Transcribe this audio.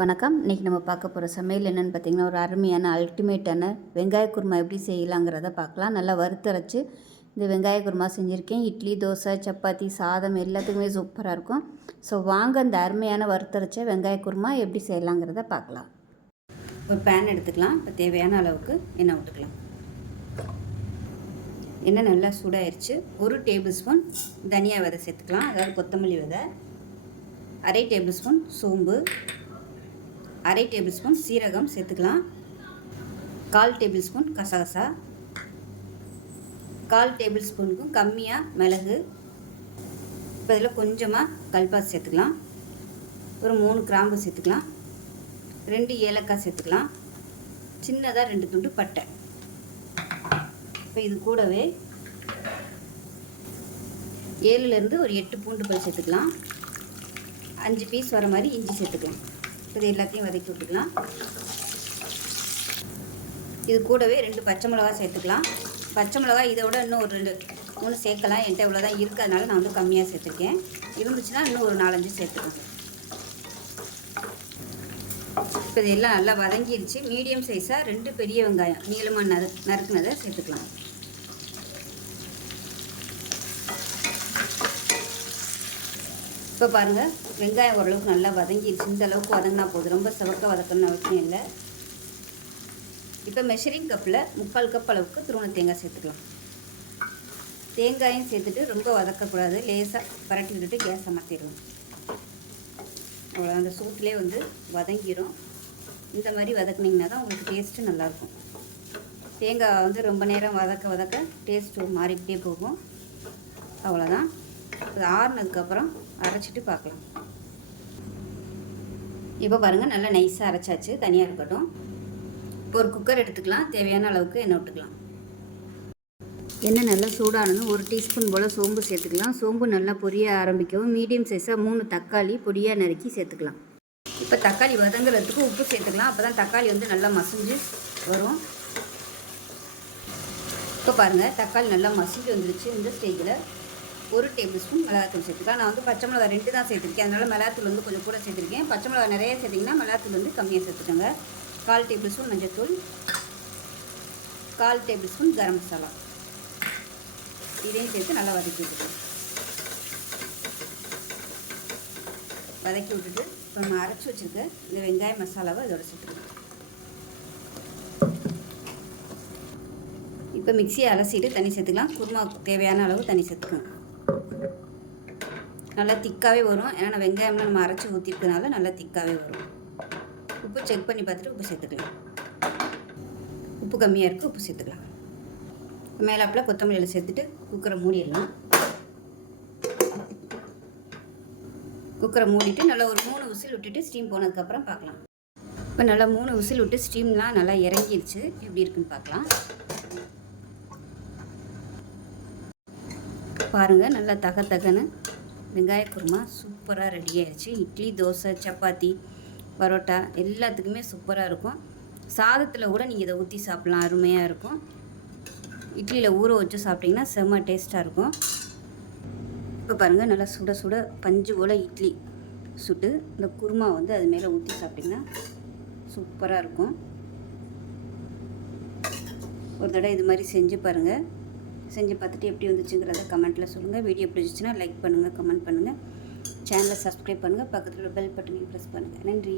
வணக்கம். இன்றைக்கி நம்ம பார்க்க போகிற சமையல் என்னென்னு பார்த்திங்கன்னா, ஒரு அருமையான அல்டிமேட்டான வெங்காய குருமா எப்படி செய்யலாங்கிறத பார்க்கலாம். நல்லா வறுத்தரைச்சி இந்த வெங்காய குருமா செஞ்சுருக்கேன். இட்லி, தோசை, சப்பாத்தி, சாதம் எல்லாத்துக்குமே சூப்பராக இருக்கும். ஸோ வாங்க இந்த அருமையான வறுத்தரைச்ச வெங்காய குருமா எப்படி செய்யலாங்கிறத பார்க்கலாம். ஒரு பேன் எடுத்துக்கலாம். இப்போ தேவையான அளவுக்கு எண்ணெய் விட்டுக்கலாம். எண்ணெய் நல்லா சூடாயிருச்சு. 1 டேபிள் ஸ்பூன் தனியா விதை சேர்த்துக்கலாம், அதாவது கொத்தமல்லி விதை. 1/2 டேபிள் ஸ்பூன் சோம்பு, 1/2 டேபிள் ஸ்பூன் சீரகம் சேர்த்துக்கலாம். 1/4 டேபிள் ஸ்பூன் கசகசா, 1/4 டேபிள் ஸ்பூனுக்கும் கம்மியாக மிளகு. இப்போ இதில் கொஞ்சமாக கல்பாசி சேர்த்துக்கலாம். ஒரு 3 கிராம்பு சேர்த்துக்கலாம். 2 ஏலக்காய் சேர்த்துக்கலாம். சின்னதாக 2 துண்டு பட்டை. இப்போ இது கூடவே 7லேருந்து ஒரு 8 பூண்டு பல் சேர்த்துக்கலாம். 5 பீஸ் வர மாதிரி இஞ்சி சேர்த்துக்கலாம். இது எல்லாத்தையும் வதக்கி விட்டுக்கலாம். இது கூடவே 2 பச்சை மிளகாய் சேர்த்துக்கலாம். பச்சை மிளகாய் இதை விட இன்னும் ஒரு 2-3 சேர்க்கலாம். என்கிட்ட இவ்வளோ தான் இருக்கிறதுனால நான் வந்து கம்மியாக சேர்த்துருக்கேன். இருந்துச்சுன்னா இன்னும் ஒரு 4-5 சேர்த்துக்கலாம். இப்போ இது எல்லாம் நல்லா வதங்கிடுச்சு. மீடியம் சைஸாக 2 பெரிய வெங்காயம் நீளமாக நறுக்குனதை சேர்த்துக்கலாம். இப்போ பாருங்கள், வெங்காயம் ஓரளவுக்கு நல்லா வதங்கிடுச்சு. இந்த அளவுக்கு வதங்கினா போதும், ரொம்ப செவக்க வதக்கணும்னு அவசியம் இல்லை. இப்போ மெஷரிங் கப்பில் 3/4 கப் அளவுக்கு துருவன தேங்காய் சேர்த்துக்கலாம். தேங்காயும் சேர்த்துட்டு ரொம்ப வதக்கக்கூடாது, லேசாக பரட்டி விட்டுட்டு கேஸ் அமர்த்திடலாம். அவ்வளோ அந்த சூட்டிலே வந்து வதங்கிடும். இந்த மாதிரி வதக்குனிங்கன்னா தான் உங்களுக்கு டேஸ்ட்டு நல்லாயிருக்கும். தேங்காய் வந்து ரொம்ப நேரம் வதக்க டேஸ்ட்டு மாறிக்கிட்டே போகும். அவ்வளோதான். அது ஆறுனதுக்கப்புறம் அரைச்சிட்டு பார்க்கலாம். இப்போ பாருங்கள், நல்லா நைஸாக அரைச்சாச்சு, தனியாக இருக்கட்டும். இப்போ ஒரு குக்கர் எடுத்துக்கலாம். தேவையான அளவுக்கு எண்ணெய் விட்டுக்கலாம். எண்ணெய் நல்லா சூடானதும் 1 டீஸ்பூன் போல் சோம்பு சேர்த்துக்கலாம். சோம்பு நல்லா பொரிய ஆரம்பிக்கவும் மீடியம் சைஸாக 3 தக்காளி பொடியாக நறுக்கி சேர்த்துக்கலாம். இப்போ தக்காளி வதங்குறதுக்கு உப்பு சேர்த்துக்கலாம். அப்போ தான் தக்காளி வந்து நல்லா மசிஞ்சு வரும். இப்போ பாருங்கள், தக்காளி நல்லா மசிஞ்சு வந்துருச்சு. இந்த ஸ்டேஜில் 1 டேபிள் ஸ்பூன் மிளகாத்தூள் சேர்த்துக்கலாம். நான் வந்து பச்சை மிளகா 2 தான் சேர்த்துருக்கேன், அதனால் மிளகாத்தூள் வந்து கொஞ்சம் கூட சேர்த்துருக்கேன். பச்சை மிளகா நிறைய சேர்த்திங்கன்னா மிளகாத்தூள் வந்து கம்மியாக சேர்த்துக்கோங்க. 1/4 டேபிள் ஸ்பூன் மஞ்சள்தூள், 1/4 டேபிள் ஸ்பூன் கரம் மசாலா. இதையும் சேர்த்து நல்லா வதக்கி விட்டுக்கலாம். வதக்கி விட்டுட்டு இப்போ நம்ம அரைச்சி வச்சுருக்க இந்த வெங்காய மசாலாவை இதோட சேர்த்துக்கலாம். இப்போ மிக்சியை அலசிட்டு தண்ணி சேர்த்துக்கலாம். குருமாவுக்கு தேவையான அளவு தண்ணி சேர்த்துக்கலாம். நல்லா திக்காகவே வரும், ஏன்னா வெங்காயம்லாம் நம்ம அரைச்சி ஊற்றிருக்கனால நல்லா திக்காகவே வரும். உப்பு செக் பண்ணி பார்த்துட்டு உப்பு சேர்த்துக்கலாம். உப்பு கம்மியாக இருக்குது, உப்பு சேர்த்துக்கலாம். மேலாப்பில் கொத்தமல்லியில் சேர்த்துட்டு குக்கரை மூடிடலாம். குக்கரை மூடிட்டு நல்லா ஒரு 3 விசில் விட்டுட்டு ஸ்டீம் போனதுக்கப்புறம் பார்க்கலாம். இப்போ நல்லா 3 விசில் விட்டு ஸ்டீம்லாம் நல்லா இறங்கிடுச்சு. எப்படி இருக்குன்னு பார்க்கலாம். பாருங்கள், நல்லா தகன்னு வெங்காய குருமா சூப்பராக ரெடி ஆயிடுச்சு. இட்லி, தோசை, சப்பாத்தி, பரோட்டா எல்லாத்துக்குமே சூப்பராக இருக்கும். சாதத்தில் கூட நீங்கள் இதை ஊற்றி சாப்பிட்லாம், அருமையாக இருக்கும். இட்லியில் ஊற வச்சு சாப்பிட்டிங்கன்னா செம்ம டேஸ்ட்டாக இருக்கும். இப்போ பாருங்கள், நல்லா சுட சுட பஞ்சு போல் இட்லி சுட்டு இந்த குருமா வந்து அது மேலே ஊற்றி சாப்பிட்டிங்கன்னா சூப்பராக இருக்கும். ஒரு தடவை இது மாதிரி செஞ்சு பாருங்கள். செஞ்சு பார்த்துட்டு எப்படி வந்துச்சுங்கிறத கமெண்ட்டில் சொல்லுங்கள். வீடியோ பிடிச்சிச்சின்னா லைக் பண்ணுங்கள், கமெண்ட் பண்ணுங்கள், சேனலை சப்ஸ்கிரைப் பண்ணுங்கள், பக்கத்தில் பெல் பட்டனையும் ப்ரெஸ் பண்ணுங்கள். நன்றி.